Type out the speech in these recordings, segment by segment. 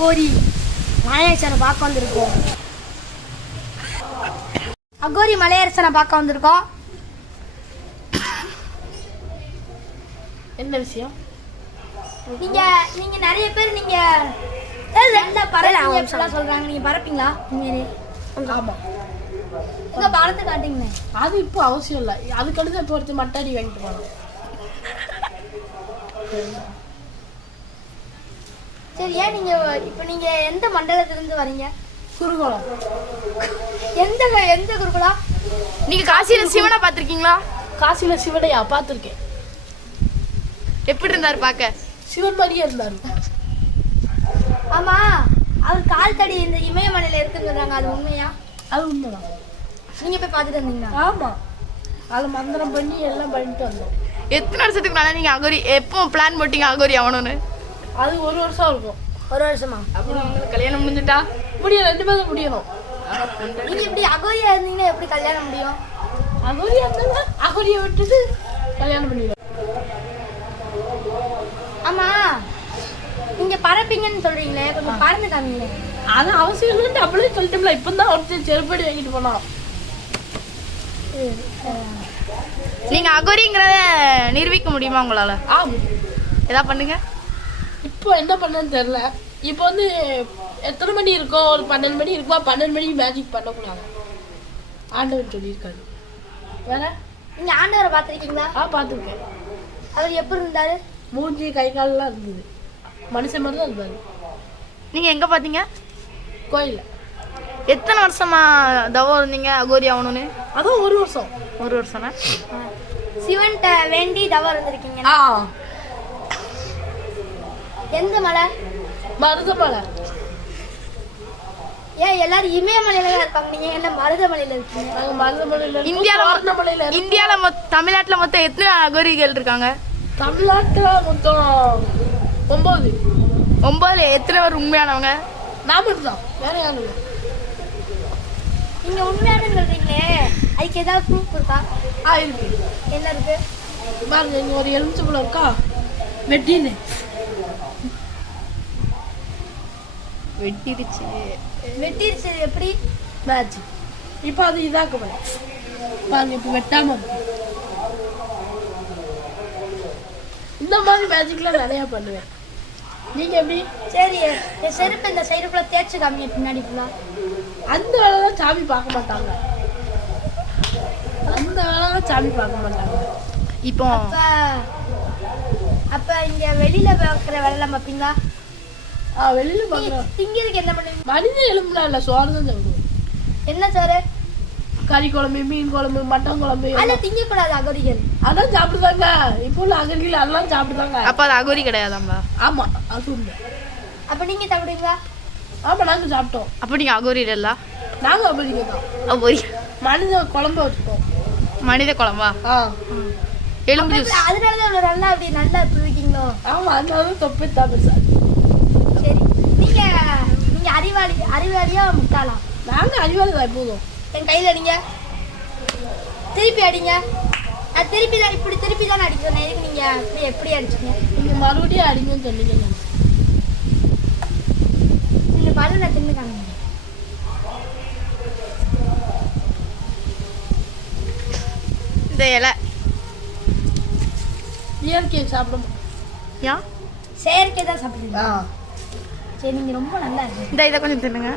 அகோரி மலையரசனை பார்க்க வந்திருக்கோம். அகோரி மலையரசனை பார்க்க வந்திருக்கோம். என்ன விஷயம்? நீங்க நீங்க நிறைய பேர் நீங்க நல்ல பறவை சொல்றாங்க. நீங்க பறப்பீங்களா? ஆமா. உங்க பறந்து காட்டுங்க. அது இப்போ அவசியம் இல்லை. அதுக்கடுத்து இப்போ ஒருத்தர் மட்டாடி வாங்கிட்டு போனோம். சரி, ஏன் நீங்க இப்போ நீங்க எந்த மண்டலத்திலிருந்து வரீங்க? குருகுலம். எந்த எந்த குருகுலம்? நீங்க காசியில சிவனை பார்த்திருக்கீங்களா? காசியில சிவனையா பார்த்துருக்கேன். எப்படி இருந்தாரு பார்க்க? சிவன் மாதிரியே இருந்தாரு. ஆமா, அவர் கால் தடி இந்த இமயமலையில இருக்குன்னு சொல்றாங்க. அது உண்மையா? அது உண்மைதான். நீங்க போய் பார்த்துட்டு வந்தீங்களா? ஆமா, அதை மந்திரம் பண்ணி எல்லாம் பண்ணிட்டு வந்தோம். எத்தனை வருஷத்துக்கு முன்னாடி நீங்க அகோரி எப்போ பிளான் போட்டீங்க அகோரி ஆகணும்னு? அது ஒரு வருஷம் இருக்கும். ஒரு வருஷமா? அப்புறம் உங்களுக்கு கல்யாணம் முடிஞ்சுட்டா? முடியும், 2 பேரும் முடியணும். நீங்க இப்படி அகோரியா இருந்தீங்கன்னா எப்படி கல்யாணம் முடியும்? அகோரியா இருந்தா அகோரியை விட்டுட்டு கல்யாணம் பண்ணிடுவோம். ஆமா, நீங்க பறப்பீங்கன்னு சொல்றீங்களே, கொஞ்சம் பறந்து காமிங்க. அது அவசியம் இல்லைன்னு அப்படியே சொல்லிட்டோம்ல. இப்போ தான் ஒருத்தர் செருப்படி வாங்கிட்டு போனோம். நீங்க அகோரிங்கிறத நிரூபிக்க முடியுமா உங்களால? ஏதா பண்ணுங்க. இப்போ என்ன பண்ணன்னு தெரியல. இப்போ வந்து எத்தனை மணி இருக்கோ, ஒரு 12 மணி இருக்குமா, 12 மணிக்கு மேஜிக் பண்ணக்கூடாது ஆண்டவர் சொல்லியிருக்காரு. வேற நீங்க ஆண்டவரை பார்த்துருக்கீங்களா? பார்த்துருக்கேன். அவர் எப்படி இருந்தாரு? மூஞ்சி கை காலெல்லாம் இருந்தது. மனுஷன் மாதிரி தான் இருந்தாரு. நீங்க எங்க பாத்தீங்க? கோயிலில். எத்தனை வருஷமா தவம் இருந்தீங்க அகோரி ஆகணும்னு? அதுவும் ஒரு வருஷம். ஒரு வருஷம்னா சிவன்கிட்ட வேண்டி தவம் இருந்திருக்கீங்க. எந்த மலை? மருதமலை. ஏன் எல்லாரும் இமயமலையில தான் இருப்பாங்க, நீங்க என்ன மருதமலையில இருக்கீங்க? நாங்கள் மருதமலையில். இந்தியாவில் தமிழ்நாட்டில் மொத்தம் எத்தனை அகோரிகள் இருக்காங்க? தமிழ்நாட்டில் மொத்தம் 9. 9. எத்தனை பேர் உண்மையானவங்க? நாம தான், வேற யாரும் இல்லை. நீங்க உண்மையானு சொல்றீங்களே, அதுக்கு ஏதாவது ப்ரூஃப் இருக்கா? இருக்கு. என்ன இருக்கு பாருங்க, இங்க ஒரு எலுமிச்சம்பழம் இருக்கா, வெட்டின்னு வெட்டிடுச்சு. வெட்டிருச்சு. எப்படி? மேட்ச். இப்போ அது இதாக்க பாருங்க, இப்போ வெட்டாம இருக்கு. இந்த மாதிரி மேஜிக்லாம் நிறைய பண்ணுவேன். நீங்க எப்படி? சரி, என் செருப்பு இந்த சைடு ஃபுல்லா தேய்ச்சி காமிங்க, பின்னாடி ஃபுல்லா. அந்த வேலைதான் சாமி பார்க்க மாட்டாங்க. அந்த வேலைதான் சாமி பார்க்க மாட்டாங்க. இப்போ அப்ப இங்க வெளியில பார்க்குற வேலைலாம் பார்ப்பீங்களா? வெளியில பார்க்குறோம். திங்கிறதுக்கு என்ன பண்ணுவீங்க? மனித எலும்புலாம் இல்லை, சோறு தான் சாப்பிடுவோம். என்ன சோறு? கறி குழம்பு, மீன் குழம்பு, மட்டன் குழம்பு. அதெல்லாம் திங்கக்கூடாது அகோரிகள். அதான் சாப்பிடுதாங்க. இப்போ உள்ள அகரிகள் அதெல்லாம் சாப்பிடுதாங்க. அப்போ அது அகோரி கிடையாதாம்பா? ஆமா, அது உண்டு. அப்ப நீங்க சாப்பிடுவீங்களா? ஆமா, நாங்க சாப்பிட்டோம். அப்போ நீங்க அகோரி இல்ல? நாங்க அகரிங்க தான். அகோரி மனித குழம்பு வச்சுப்போம். மனித குழம்பா? எலும்பு ஜூஸ். அதனாலதான் நல்லா அப்படி நல்லா இருக்கீங்களோ? ஆமா, அதனால தொப்பை தான் சார். சரி, நீங்க நீங்க அறிவாளியா முட்டாளா? நாங்க அறிவாளி தான். எப்போதும் என் கையில் அடிங்க, திருப்பி அடிங்க. நான் திருப்பி தான், இப்படி திருப்பி தான் அடிக்க சொன்னேன். எதுக்கு நீங்க அப்படி எப்படி அடிச்சிங்க? நீங்க மறுபடியும் அடிங்கன்னு சொன்னீங்க. நீங்க பல்ல நான் தின்னு காமிங்க. இந்த இலை இயற்கையை சாப்பிடணும். ஏன்? செயற்கை தான் சாப்பிடுங்க. சரி, நீங்க ரொம்ப நல்லா இருக்கு. இந்த இதை கொஞ்சம் தின்னுங்க.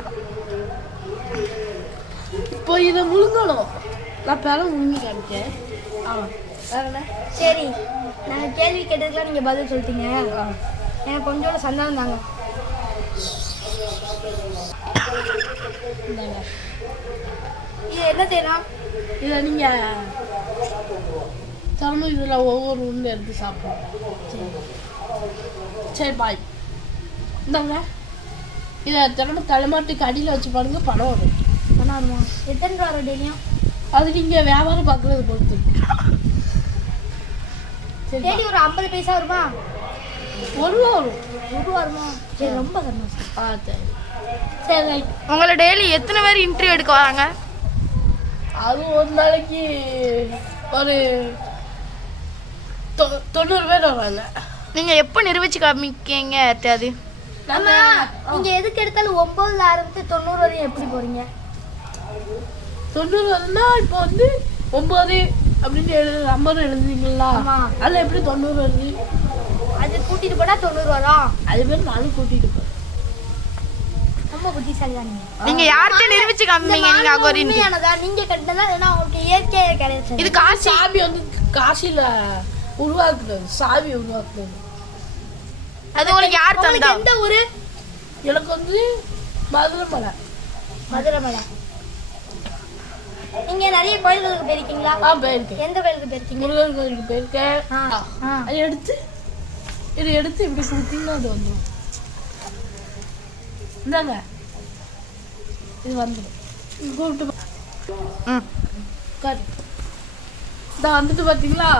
இப்போ இதை முழுங்கணும். நான் பேர முழுங்கி காமிச்சேன். வேற என்ன? சரி, நான் கேள்வி கேட்டதுக்குலாம் நீங்க பதில் சொல்லிட்டீங்க. எனக்கு கொஞ்சோட சந்தோஷம் தாங்க. இது என்ன செய்யணும்? இதை நீங்க திறந்து இதில் ஒவ்வொரு உருண்டை எடுத்து சாப்பிடணும். சரி, பாய். இந்தாங்க, இதை திறமை தலைமாட்டுக்கு அடியில் வச்சு பாருங்க, பணம் வரும். பணம் வருமா? எத்தனை ரூபா வரும் டெய்லியும்? அது நீங்க வியாபாரம் பார்க்கறது பொறுத்து. டெய்லி ஒரு 50 பைசா வருமா? 1 ரூபா வரும். 1 ரூபா வருமா? சரி, ரொம்ப சந்தோஷம். சரி சரி, ரைட். உங்களை டெய்லி எத்தனை பேர் இன்டர்வியூ எடுக்க வராங்க? அது ஒரு நாளைக்கு ஒரு 90 பேர் வராங்க. நீங்க எப்போ நிரூபிச்சு காமிக்கீங்க? அது ஆமா நீங்க எதுக்கு எடுத்தாலும் 9ல ஆரம்பிச்சு 90 வரையும் எப்படி போறீங்க? 90 வருதுன்னா இப்போ வந்து 9 அப்படின்னு நம்பர் எழுதுறீங்களா? ஆமா. அதில் எப்படி 90 வருது? அது கூட்டிட்டு போனா 90 வரும். அது பேர் நானும் கூட்டிட்டு போறேன். ரொம்ப புத்திசாலி தான் நீங்க. நீங்க யார்கிட்ட நிரூபிச்சு காமிப்பீங்க நீங்க அகோரின்னு? உண்மையானதா நீங்க கண்டதா இல்லைன்னா உங்களுக்கு இயற்கையா கிடையாது. இது காசி. சாமி வந்து காசில உருவாக்குனது, சாமி உருவாக்குனது. அது உங்களுக்கு யார் உங்களுக்கு தந்தா? எந்த ஊரு? எனக்கு வந்து மதுரைமலை. மதுரைமலை. நீங்க நிறைய கோயில்களுக்கு போயிருக்கீங்களா? போயிருக்கேன். எந்த கோயிலுக்கு போயிருக்கீங்க? முருகன் கோயிலுக்கு போயிருக்கேன். ஆ. அதை எடுத்து இப்படி கொடுத்தீங்கன்னா அது வந்துடும். இந்தாங்க இது வந்துடும். கூப்பிட்டு உட்காரு. இதான் வந்துட்டு பார்த்தீங்களா,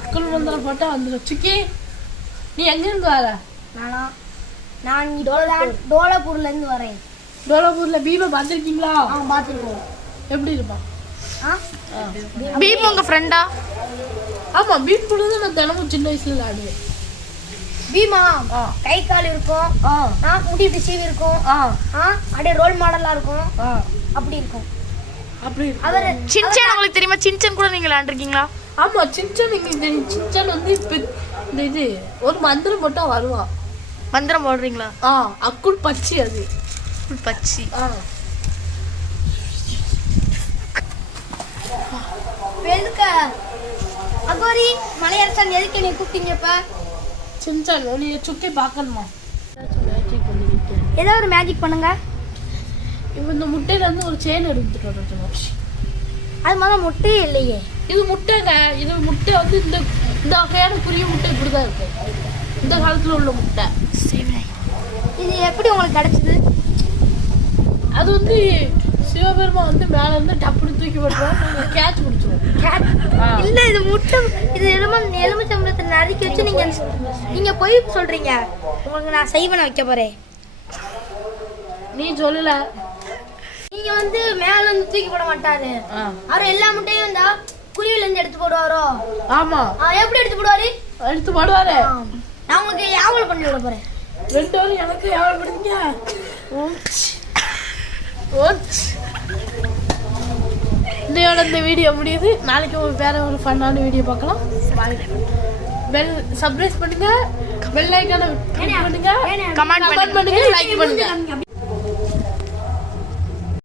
அக்கல் மந்திரம் போட்டால் வந்துடும். சுக்கி நீ எங்கேருந்து வர? நான் டோலாப்பூர்ல இருந்து வரேன். டோலாப்பூரில் பீமை பார்த்துருக்கீங்களா? பார்த்துருக்கோம். எப்படி இருப்பான்? பீம் உங்க ஃப்ரெண்டா? ஆமாம், பீம் கூட தான் நான் தினமும் சின்ன வயசுல விளையாடுவேன். பீமா கை கால் இருக்கும், முடி பிசிவி இருக்கும், அப்படியே ரோல் மாடலா இருக்கும், அப்படி இருக்கும். அப்படி அவர் சின்சன் உங்களுக்கு தெரியுமா? சின்சன் கூட நீங்க விளையாண்டுருக்கீங்களா? ஆமாம், சின்சன் எங்களுக்கு தெரியும். சின்சன் வந்து இப்போ இந்த இது ஒரு மந்திரம் போட்டால் வருவான். மந்திரம் போடுறீங்களா? அக்குள் பச்சி அது பச்சி. எதுக்கு அகோரி மலையரசன் எதுக்கு நீ கூப்பிட்டீங்க? இப்ப சின்சன் நீ சுக்கி பார்க்கணுமா? ஏதோ ஒரு மேஜிக் பண்ணுங்க. இப்போ இந்த முட்டையில இருந்து ஒரு செயின் எடுத்துட்டு வரணும். அது மாதிரி முட்டையே இல்லையே. இது முட்டைங்க. இது முட்டை வந்து இந்த வகையான புரிய முட்டை இப்படிதான் இருக்கும். இந்த காலத்துல உள்ள முட்டை. இது எப்படி உங்களுக்கு கிடைச்சது? அது வந்து சிவபெருமா வந்து மேல இருந்து டப்புனு தூக்கி போட்டுருவோம், கேட்ச் பிடிச்சிருவோம். இல்ல இது முட்டை, இது எலுமிச்சம்பழத்தை நறுக்கி வச்சு நீங்க போய் சொல்றீங்க. உங்களுக்கு நான் செய்வன வைக்க போறேன். நீ சொல்லல. நீங்க வந்து மேல இருந்து தூக்கி போட மாட்டாரு. அவர் எல்லா முட்டையும் வந்தா குருவில இருந்து எடுத்து போடுவாரோ? ஆமா. எப்படி எடுத்து போடுவாரு? எடுத்து போடுவாரு. நான் உங்களுக்கு யாவல் பண்ணி விட போறேன். 2 பேரும் எனக்கு யாவல் பண்ணுங்க. இந்த வீடியோ முடியுது. நாளைக்கு வேற ஒரு ஃபன்னான வீடியோ பார்க்கலாம். சப்ஸ்கிரைப் பண்ணுங்க, பெல் ஐகானை கிளிக் பண்ணுங்க, கமெண்ட் பண்ணுங்க, லைக் பண்ணுங்க.